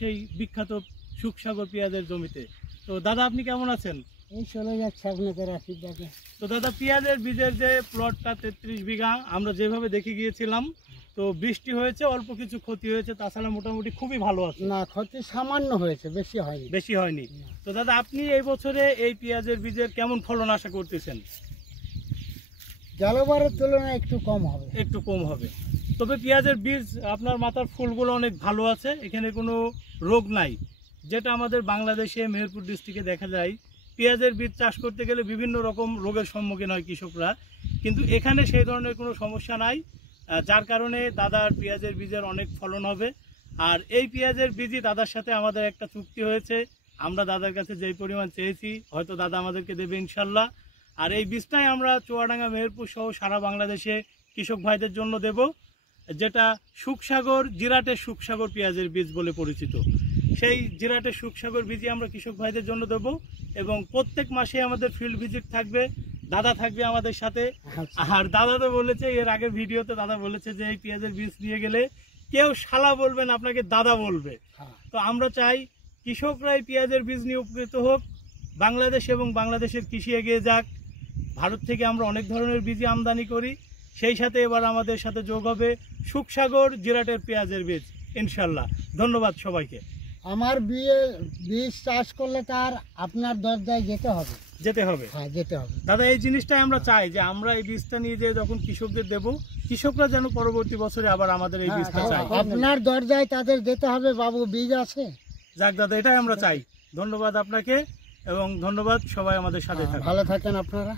সেই বিখ্যাত সুখসাগর পেঁয়াজের জমিতে। তো দাদা আপনি কেমন আছেন? এই চলে যাচ্ছে আপনাদের আশীর্বাদে। তো দাদা পেঁয়াজের বীজের যে প্লটটা 33 বিঘা আমরা যেভাবে দেখে গিয়েছিলাম, তো বৃষ্টি হয়েছে, অল্প কিছু ক্ষতি হয়েছে, তাছাড়া মোটামুটি খুবই ভালো আছে। না, ক্ষতি সামান্য হয়েছে, বেশি হয়নি। তো দাদা আপনি এই বছরে এই পেঁয়াজের বীজের কেমন ফলন আশা করতেছেন? জলবায়ুর তুলনায় একটু কম হবে। তবে পেঁয়াজের বীজ আপনার মাথার ফুলগুলো অনেক ভালো আছে, এখানে কোনো রোগ নাই, যেটা আমাদের বাংলাদেশে মেহেরপুর ডিস্ট্রিক্টে দেখা যায়। পেঁয়াজের বীজ চাষ করতে গেলে বিভিন্ন রকম রোগের সম্মুখীন হয় কৃষকরা, কিন্তু এখানে সেই ধরনের কোনো সমস্যা নাই, যার কারণে দাদার পেঁয়াজের বীজের অনেক ফলন হবে। আর এই পেঁয়াজের বীজই দাদার সাথে আমাদের একটা চুক্তি হয়েছে, আমরা দাদার কাছে যেই পরিমাণ চেয়েছি হয়তো দাদা আমাদেরকে দেবে ইনশাল্লাহ। আর এই বীজটাই আমরা চুয়াডাঙ্গা, মেহেরপুর সহ সারা বাংলাদেশে কৃষক ভাইদের জন্য দেব, যেটা সুখসাগর, জিরাটের সুখসাগর পেঁয়াজের বীজ বলে পরিচিত। সেই জিরাটের সুখসাগর বীজই আমরা কৃষক ভাইদের জন্য দেব, এবং প্রত্যেক মাসে আমাদের ফিল্ড ভিজিট থাকবে, দাদা থাকবে আমাদের সাথে। আর দাদা তো বলেছে, এর আগের ভিডিওতে দাদা বলেছে যে এই পেঁয়াজের বীজ নিয়ে গেলে কেউ শালা বলবেন, আপনাকে দাদা বলবে। তো আমরা চাই কৃষকরা এই পেঁয়াজের বীজ নিয়ে উপকৃত হোক, বাংলাদেশ এবং বাংলাদেশের কৃষি এগিয়ে যাক। ভারত থেকে আমরা অনেক ধরনের বীজ আমদানি করি, সেই সাথে এবার আমাদের সাথে যোগ হবে সুখসাগর জিরাটের পেঁয়াজের বীজ ইনশাল্লাহ। ধন্যবাদ সবাইকে। আমার বীজ চাষ করলে তার আপনার দরজায় যেতে হবে। হ্যাঁ, যেতে হবে দাদা। এই জিনিসটাই আমরা চাই যে আমরা এই বীজটা নিয়ে যে যখন কৃষকদের দেব, কৃষকরা যেন পরবর্তী বছরে আবার আমাদের এই বীজটা চাই। আপনার দরজায় তাদের যেতে হবে, বাবু বীজ আছে। যাক দাদা, এটাই আমরা চাই। ধন্যবাদ আপনাকে, এবং ধন্যবাদ সবাই আমাদের সাথে থাকুন। ভালো থাকেন আপনারা।